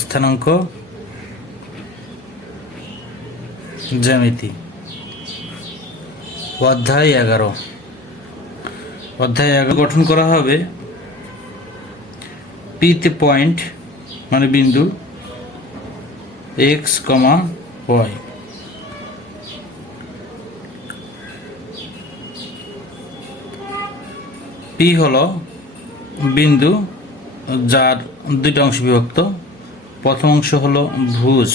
স্থানাঙ্ক জ্যামিতি। অধ্যায় 11। অধ্যায় 11 গঠন করা হবে পিতে পয়েন্ট মানে বিন্দু এক্স কমা ওয়াই। পি হলো বিন্দু যার দুইটা অংশ বিভক্ত। প্রথম অংশ হলো ভুজ,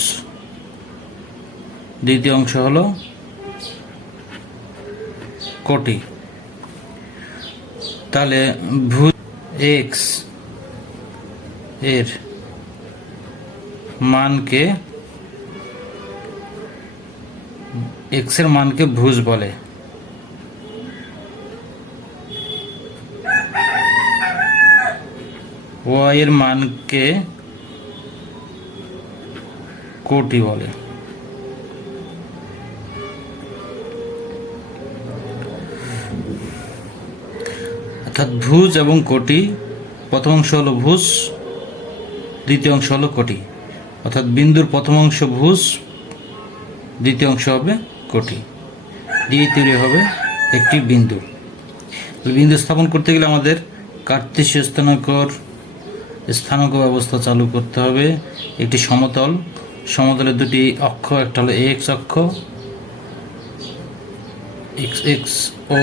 দ্বিতীয় অংশ হলো কোটি। তাহলে ভুজ এক্স এর মানকে এক্স এর মানকে ভুজ বলে। ওয়াই এর মানকে কোটি বলে। অর্থাৎ ভুজ এবং কোটি, প্রথম অংশ হলো ভুজ, দ্বিতীয় অংশ হলো কোটি। অর্থাৎ বিন্দুর প্রথম অংশ ভুজ, দ্বিতীয় অংশ হবে কোটি, দিয়ে তৈরি হবে একটি বিন্দু। বিন্দু স্থাপন করতে গেলে আমাদের কার্তেশীয় স্থানাঙ্ক ব্যবস্থা চালু করতে হবে। একটি সমতল, সমতলের দুটি অক্ষ, একটা হলো এক্স অক্ষ এক্স এক্স ও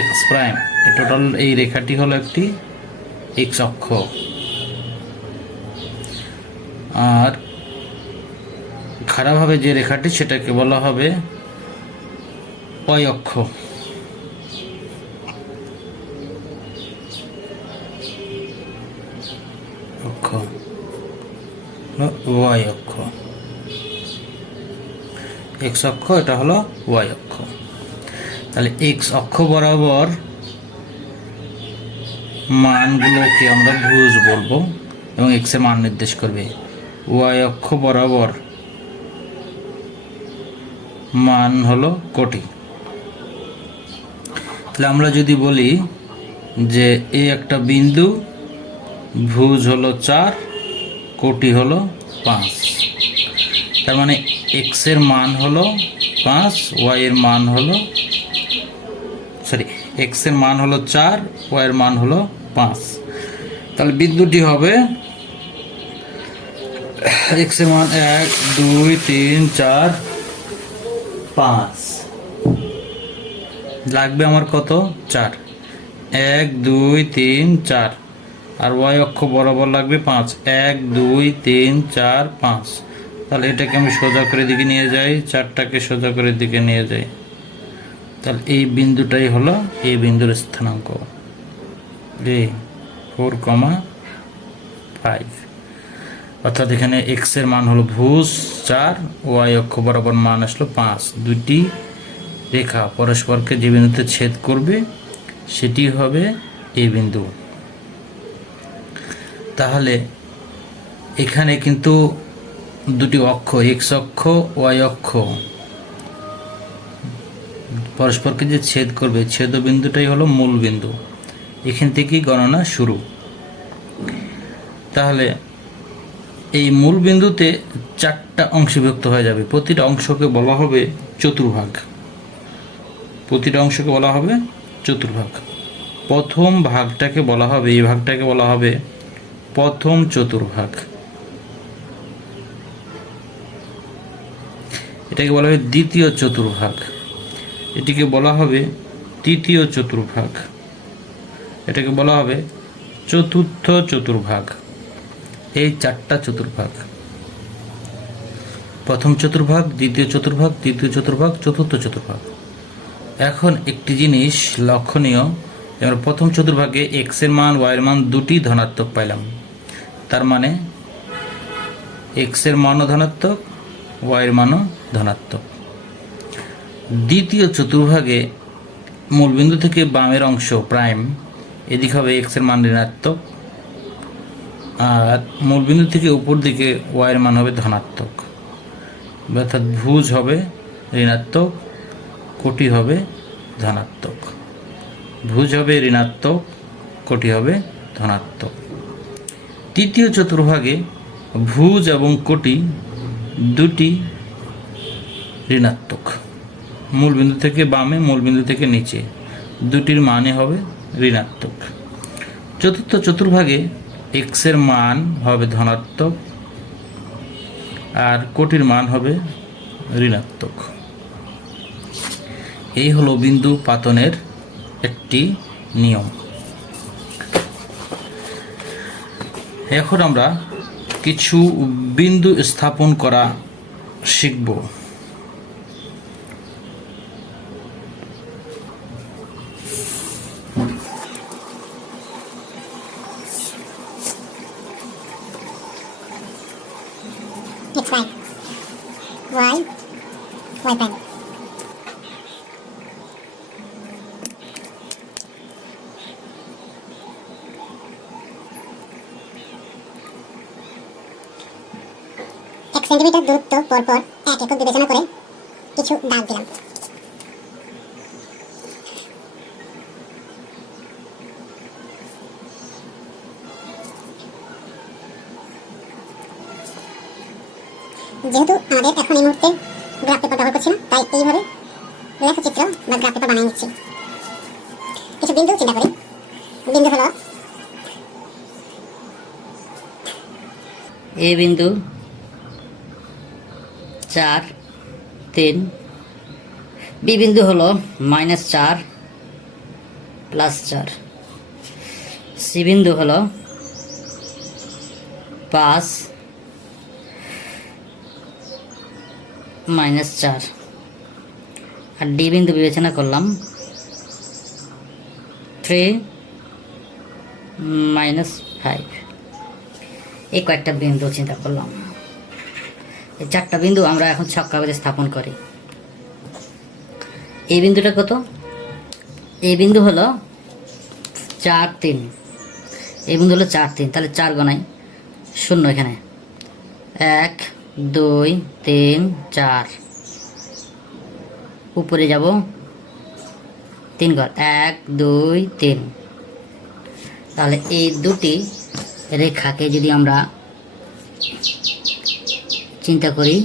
এক্স প্রাইম, টোটাল এই রেখাটি হলো একটি এক্স অক্ষ। আর খাড়াভাবে যে রেখাটি সেটাকে বলা হবে ওয়াই অক্ষ। ওয়াই অক্ষ, এক্স অক্ষ, এটা হলো ওয়াই অক্ষ। তাহলে এক্স অক্ষ বরাবর মানগুলোকে আমরা ভুজ বলবো এবং এক্স এর মান নির্দেশ করবে। ওয়াই অক্ষ বরাবর মান হলো কোটি। তাহলে আমরা যদি বলি যে এই একটা বিন্দু, ভুজ হলো 4, কোটি হলো 5, তার মানে এক্স এর মান হলো 5, ওয়াই এর মান হলো এক্স এর মান হলো 4, ওয়াই এর মান হলো 5। তাহলে বিন্দুটি হবে এক্স এর মান 1 2 3 4 5, লাগবে আমার কত? 4। 1 2 3 4, আর ওয়াই অক্ষ বরাবর লাগবে 5। 1 2 3 4 5। তাহলে এটাকে আমি সোজা করে দিকে নিয়ে যাই, 4টাকে সোজা করে দিকে নিয়ে যাই। তাহলে এই বিন্দুটাই হলো এই বিন্দুর স্থানাঙ্ক 4,5। অর্থাৎ এখানে এক্স এর মান হলো ভুজ 4, ওয়াই অক্ষ বরাবর মান আসলো 5। দুইটি রেখা পরস্পরকে যে বিন্দুতে ছেদ করবে সেটি হবে এই বিন্দু। তাহলে এখানে কিন্তু দুটি অক্ষ, এক্স অক্ষ ওয়াই অক্ষ, পরস্পরকে যে ছেদ করবে, ছেদ বিন্দুটাই হলো মূল বিন্দু। এখান থেকেই গণনা শুরু। তাহলে এই মূল বিন্দুতে 4টা অংশ বিভক্ত হয়ে যাবে। প্রতিটা অংশকে বলা হবে চতুর্ভাগ। প্রতিটা অংশকে বলা হবে চতুর্ভাগ। প্রথম ভাগটাকে বলা হবে, এই ভাগটাকে বলা হবে প্রথম চতুর্ভাগ। এটাকে বলা হবে দ্বিতীয় চতুর্ভাগ। এটিকে বলা হবে তৃতীয় চতুর্ভাগ। এটাকে বলা হবে চতুর্থ চতুর্ভাগ। এই 4টা চতুর্ভাগ, প্রথম চতুর্ভাগ, দ্বিতীয় চতুর্ভাগ, তৃতীয় চতুর্ভাগ, চতুর্থ চতুর্ভাগ। এখন একটি জিনিস লক্ষণীয়, আমরা প্রথম চতুর্ভাগে এক্স এর মান ওয়াই এর মান দুটি ধনাত্মক পাইলাম। তার মানে এক্স এর মানও ধনাত্মক, ওয়াই এর মানও ধনাত্মক। দ্বিতীয় চতুর্ভাগে মূলবিন্দু থেকে বামের অংশ প্রাইম, এদিকে হবে এক্স এর মান ঋণাত্মক, আর মূলবিন্দু থেকে উপর দিকে ওয়াই এর মান হবে ধনাত্মক। অর্থাৎ ভুজ হবে ঋণাত্মক, কোটি হবে ধনাত্মক। ভুজ হবে ঋণাত্মক, কোটি হবে ধনাত্মক। তৃতীয় চতুর্ভাগে ভুজ এবং কোটি দুটি ঋণাত্মক, মূলবিন্দু থেকে বামে মূলবিন্দু থেকে নিচে দুটির মানে হবে ঋণাত্মক। চতুর্থ চতুর্ভাগে এক্স এর মান হবে ধনাত্মক আর কোটির মান হবে ঋণাত্মক। এই হলো বিন্দু পাতনের একটি নিয়ম। এখন আমরা কিছু বিন্দু স্থাপন করা শিখব। X y y y prime এক সেন্টিমিটার দূরত্ব পরপর এক একক বিবেচনা করে কিছু দাগ দিলাম। যেহেতু আমাদের এখন এই মুহূর্তে গ্রাফ পেপার ব্যবহার করছি না, তাই এইভাবে লেখচিত্র বা গ্রাফ পেপার বানিয়ে নিচ্ছি। কিছু বিন্দু চিন্তা করি। বিন্দু হলো এ বিন্দু 4 3, বি বিন্দু হলো -4 +4, সি বিন্দু হলো 5 -4 আর ডি বিন্দু বিবেচনা করলাম 3 -5। এই কয়েকটা বিন্দু চিন্তা করলাম। এই চারটা বিন্দু আমরা এখন ছক কাগজে স্থাপন করি। এই বিন্দুটা কত? এই বিন্দু হলো 4 3, এই বিন্দু হলো 4 3, তাহলে 4 গণাই 0 এখানে 1 2 3 4, উপরে যাব 3 ঘর 1 2 3। তাহলে এই দুটি রেখাকে যদি আমরা চিন্তা করি,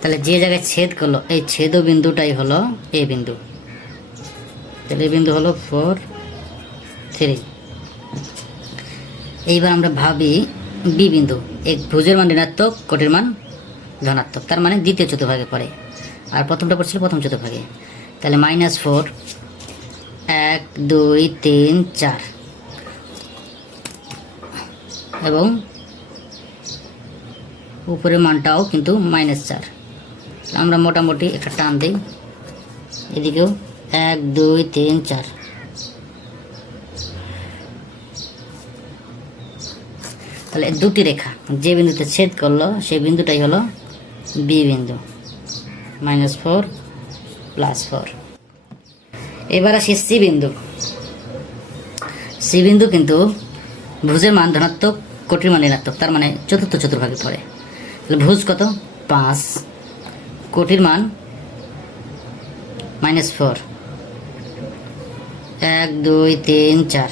তাহলে যে জায়গায় ছেদ করলো এই ছেদ বিন্দুটাই হলো এ বিন্দু। তাহলে এই বিন্দু হলো 4 3। এইবার আমরা ভাবি বি বিন্দু, এক ভুজের মান ঋণাত্মক, কোটির মান ধনাত্মক, তার মানে দ্বিতীয় চতুর্ভাগে পড়ে, আর প্রথমটা পড়ছিল প্রথম চতুর্ভাগে। তাহলে -4 1 2 3 4 এবং উপরের মানটাও কিন্তু -4। আমরা মোটামুটি একটা টান দিই, এদিকেও 1 2 3 4। তাহলে দুটি রেখা যে বিন্দুতে ছেদ করলো সেই বিন্দুটাই হলো বি বিন্দু, -4 +4। এবার আসি সি বিন্দু। সি বিন্দু কিন্তু ভুজের মান ধনাত্মক, কোটির মান ঋণাত্মক, তার মানে চতুর্থ চতুর্ভাগে পড়ে। তাহলে ভুজ কত? 5, কোটির মান -4 1 2 3 4।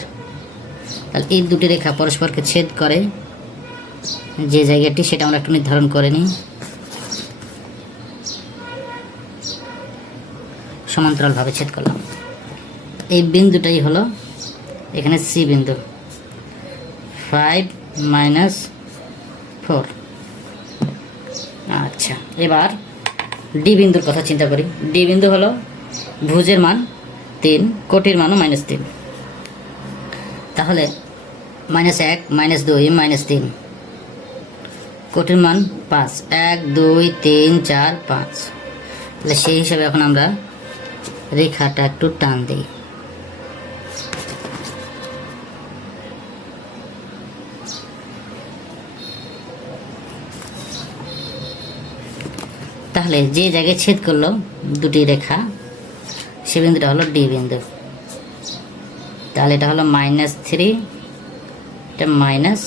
তাহলে এই দুটি রেখা পরস্পরকে ছেদ করে যে জায়গাটি, সেটা আমরা একটু নির্ধারণ করে নিই। সমান্তরালভাবে ছেদ করলাম। এই বিন্দুটাই হলো এখানে সি বিন্দু, 5 -4। আচ্ছা, এবার ডি বিন্দুর কথা চিন্তা করি। ডি বিন্দু হলো ভুজের মান 3, কোটির মানও -3। তাহলে -1 -2 -3, কোটির মান 5 1 2 3 4 5। তাহলে সেই হিসাবে এখন আমরা রেখাটা একটু টান দিই। তাহলে যে জায়গায় ছেদ করলো দুটি রেখা, সে বিন্দুটা হলো ডি বিন্দু। তাহলে এটা হলো -3, এটা -5।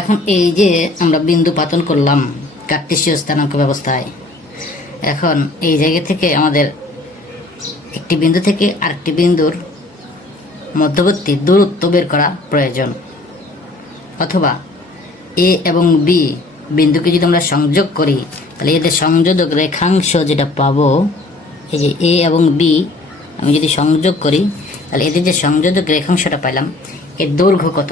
এখন এই যে আমরা বিন্দু পাতন করলাম কার্টেসীয় স্থানাঙ্ক ব্যবস্থায়, এখন এই জায়গা থেকে আমাদের একটি বিন্দু থেকে আরেকটি বিন্দুর মধ্যবর্তী দূরত্ব বের করা প্রয়োজন, অথবা এ এবং বি বিন্দুকে যদি আমরা সংযোগ করি তাহলে এদের সংযোজক রেখাংশ যেটা পাবো, এই যে এ এবং বি আমি যদি সংযোগ করি তাহলে এদের যে সংযোজক রেখাংশটা পাইলাম এর দৈর্ঘ্য কত,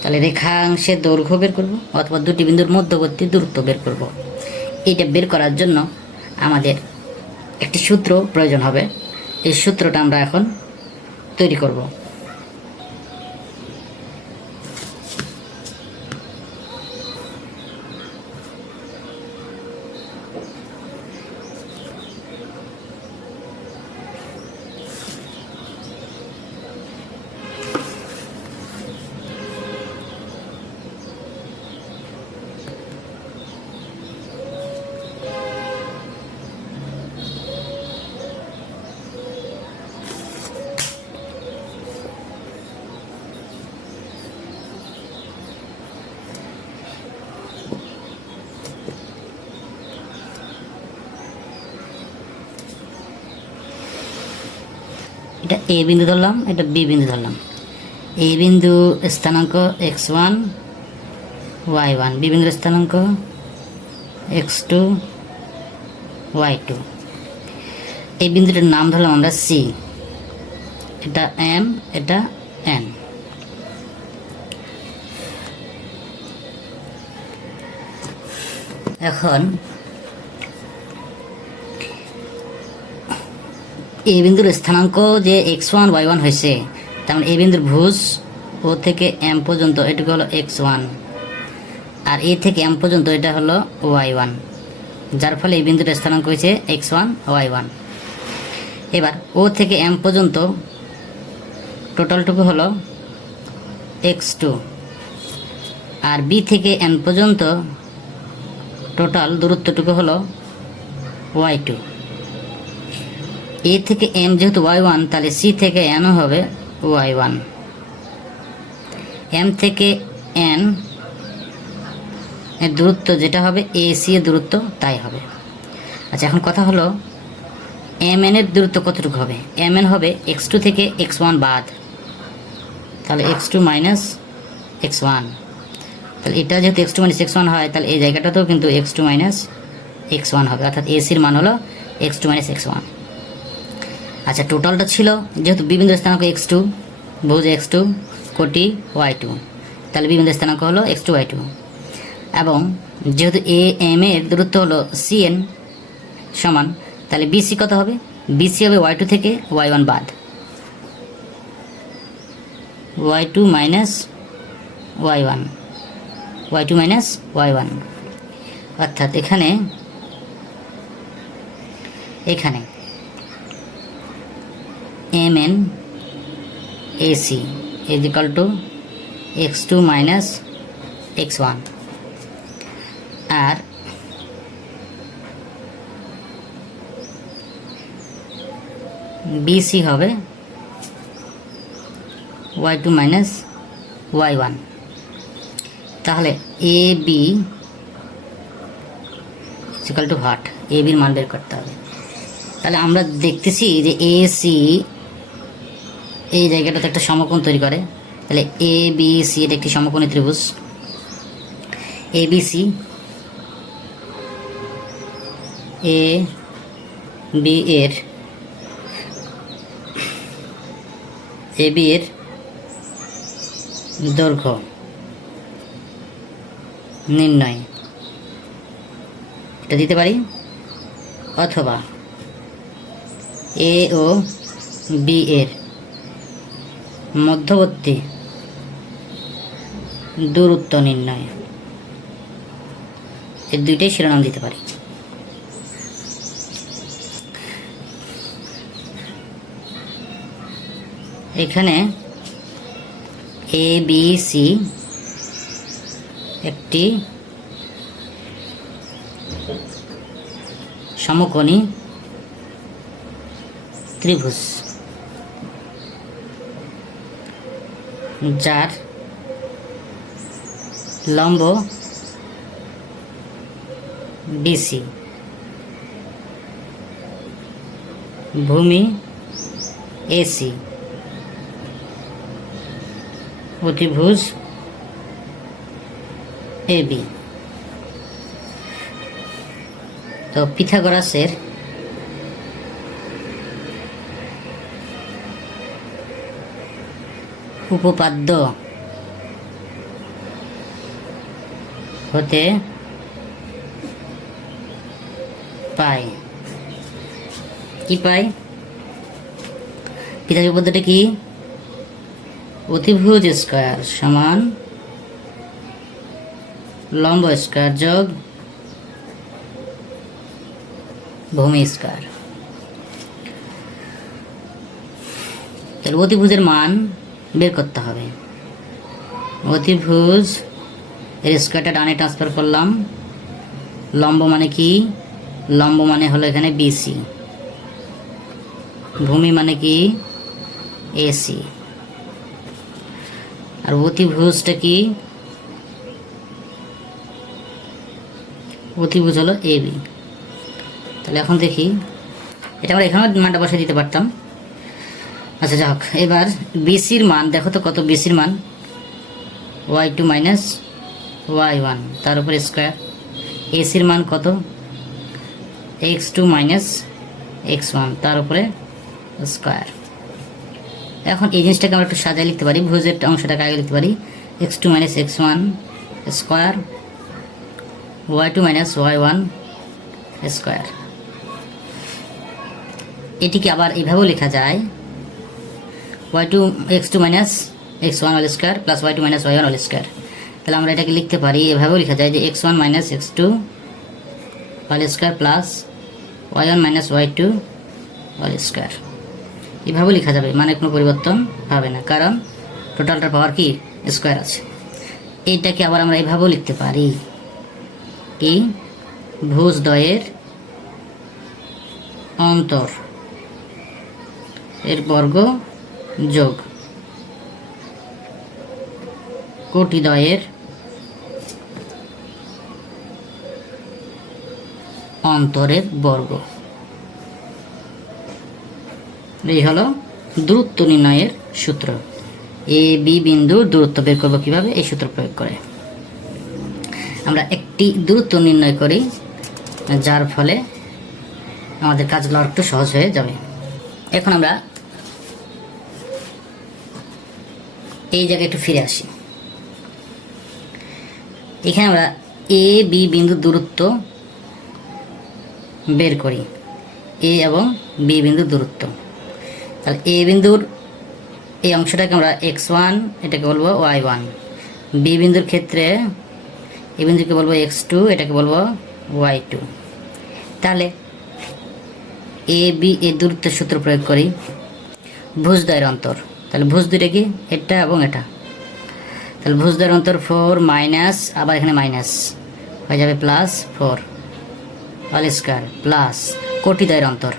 তাহলে রেখাংশের দৈর্ঘ্য বের করব অথবা দুটি বিন্দুর মধ্যবর্তী দূরত্ব বের করব। এইটা বের করার জন্য আমাদের একটি সূত্র প্রয়োজন হবে। এই সূত্রটা আমরা এখন তৈরি করব। এটা এ বিন্দু ধরলাম, এটা বি বিন্দু ধরলাম। এ বিন্দু স্থানাঙ্ক x1 y1, বি বিন্দুর স্থানাঙ্ক x2 y2। এই বিন্দুটার নাম ধরলাম আমরা সি, এটা এম, এটা এন। এখন এই বিন্দুর স্থানাঙ্ক যে x1 y1 হয়েছে, তার মানে এই বিন্দুর ভুজ ও থেকে এম পর্যন্ত এটুকু হলো x1, আর এ থেকে এম পর্যন্ত এটা হলো y1, যার ফলে এই বিন্দুর স্থানাঙ্ক হয়েছে x1 y1। এবার ও থেকে এম পর্যন্ত টোটালটুকু হলো x2, আর বি থেকে এন পর্যন্ত টোটাল দূরত্বটুকু হলো y2। এ থেকে এম যেহেতু y1, তাহলে সি থেকে এনও হবে y1, এম থেকে এন এর দূরত্ব যেটা হবে এ সি এর দূরত্ব তাই হবে। আচ্ছা, এখন কথা হলো এম এন এর দূরত্ব কতটুকু হবে? এম এন হবে x2 থেকে x1 বাদ, তাহলে x2 মাইনাস x1। তাহলে এটা যেহেতু x2 মাইনাস x1 হয়, তাহলে এই জায়গাটাতেও কিন্তু x2 মাইনাস x1 হবে, অর্থাৎ এসির মান হলো x2 মাইনাস x1। আচ্ছা, টোটালটা ছিল যেহেতু বি বিন্দুর স্থানাঙ্ক x2, ভুজ x2, কোটি y2, তাহলে বি বিন্দুর স্থানাঙ্ক হলো x2 y2, এবং যেহেতু এ এম এর দূরত্ব হলো cn সমান, তাহলে বিসি কত হবে? বিসি হবে y2 থেকে y1 বাদ, y2 minus y1, y2 minus y1, অর্থাৎ এখানে mn ac is equal to x2 minus x1, R bc হবে y2 minus y1। তাহলে ab is equal to what? ab এর মান বের করতে হবে। তাহলে আমরা দেখতেছি যে এসি এই জায়গাটাতে একটা সমকোণ তৈরি করে, তাহলে এ বি সি এটা একটি সমকোণী ত্রিভুজ। A B C, A B এর দৈর্ঘ্য নির্ণয় এটা দিতে পারি, অথবা এ ও বি এর মধ্যবর্তী দূরত্ব নির্ণয়, এর দুইটাই শিরোনাম দিতে পারি। এখানে এ বি সি একটি সমকোণী ত্রিভুজ যার লম্ব বিসি, ভূমি এসি, অতিভুজ এবি। তো পিথাগোরাসের উপপাদ্য হতে পাই কি পাই? পিথাগোরাসের উপপাদ্যটা কি? অতিভুজ স্কয়ার সমান লম্ব স্কয়ার যোগ ভূমি স্কয়ার। তাহলে অতিভুজের মান বের করতে হবে। অতিভুজ এর স্কয়ারটা ডানে ট্রান্সফার করলাম। লম্ব মানে কি? লম্ব মানে হলো এখানে বিসি, ভূমি মানে কি? এসি, আর অতিভুজটা কি? অতিভুজ হলো এবি। তাহলে এখন দেখি, এটা আমরা এখানেও মানটা বসে দিতে পারতাম। আচ্ছা যাক, এবার বিসির মান দেখো তো কত? বিসির মান y2 মাইনাস y1 তার উপরে স্কোয়ার। এসির মান কত? x2 মাইনাস x1 তার উপরে স্কোয়ার। এখন এই জিনিসটাকে আমরা একটু সাজায় লিখতে পারি। ভুজের অংশটাকে আগে লিখতে পারি x2 minus x1 square, y2 minus y1 square. এটিকে আবার এইভাবেও লেখা যায় x2 minus x1 whole square plus y2 minus y1 whole square. তাহলে আমরা এটাকে লিখতে পারি, এভাবেও লেখা যায় যে x1 minus x2 whole square plus y1 minus y2 whole square. এভাবেও লেখা যাবে, মানে কোনো পরিবর্তন হবে না, কারণ টোটালটার পাওয়ার কি? স্কোয়ার আছে। এইটাকে আবার আমরা এভাবেও লিখতে পারি কি? ভুজদ্বয়ের অন্তর এর বর্গ যোগ কোটিদ্বয়ের অন্তরের বর্গ। এই হলো দূরত্ব নির্ণয়ের সূত্র। এ বি বিন্দুর দূরত্ব বের করবো কিভাবে? এই সূত্র প্রয়োগ করে আমরা একটি দূরত্ব নির্ণয় করি, যার ফলে আমাদের কাজগুলো একটু সহজ হয়ে যাবে। এখন আমরা এই জায়গায় একটু ফিরে আসি। এখানে আমরা এ বি বিন্দুর দূরত্ব বের করি, এ এবং বি বিন্দুর দূরত্ব। তাহলে এ বিন্দুর এই অংশটাকে আমরা x1 এটাকে বলবো y1, বি বিন্দুর ক্ষেত্রে এই বিন্দুকে বলবো x2 এটাকে বলবো y2। তাহলে এ বি এর দূরত্বের সূত্র প্রয়োগ করি, ভুজদ্বয়ের অন্তর। তাহলে ভুজ দুইটা কি? এটা এবং এটা। তাহলে ভুজদ্বয়ের অন্তর 4 মাইনাস, আবার এখানে মাইনাস হয়ে যাবে প্লাস 4 হোল স্কয়ার প্লাস কোটিদ্বয়ের অন্তর।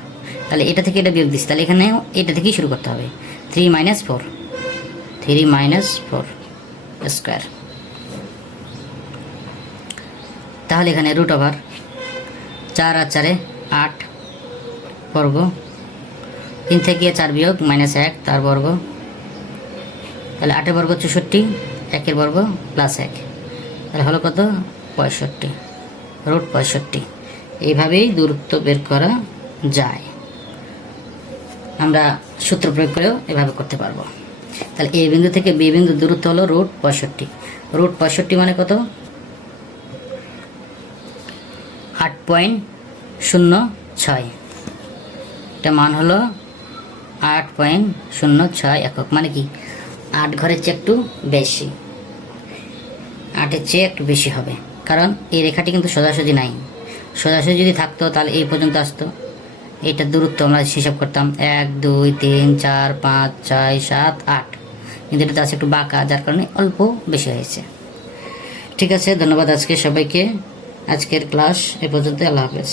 তাহলে এটা থেকে এটা বিয়োগ দিচ্ছি, তাহলে এখানে এটা থেকেই শুরু করতে হবে। 3 মাইনাস 4 স্কয়ার। তাহলে এখানে রুট ওভার 4 আর 4 8 বর্গ, 3 থেকে 4 বিয়োগ মাইনাস 1 তার বর্গ। তাহলে 8 বর্গ 64, 1 বর্গ প্লাস 1, তাহলে হলো কত? 65, রুট 65। এইভাবেই দূরত্ব বের করা যায়। আমরা সূত্র প্রয়োগ করেও এভাবে করতে পারবো। তাহলে এ বিন্দু থেকে বি বিন্দু দূরত্ব হলো রুট 65। রুট 65 মানে কত? 8.06। এটা মান হলো 8.06 একক। মানে কি? 8 ঘরের চেয়ে একটু বেশি, 8-এর চেয়ে একটু বেশি হবে, কারণ এই রেখাটি কিন্তু সোজাসুজি নাই। সোজাসুজি যদি থাকতো তাহলে এই পর্যন্ত আসতো। এইটার দূরত্ব আমরা হিসাব করতাম 1 2 3 4 5 6 7 8, কিন্তু এটা আছে একটু বাঁকা, যার কারণে অল্প বেশি হয়েছে। ঠিক আছে, ধন্যবাদ আজকে সবাইকে। আজকের ক্লাস এ পর্যন্ত। আল্লাহ হাফেজ।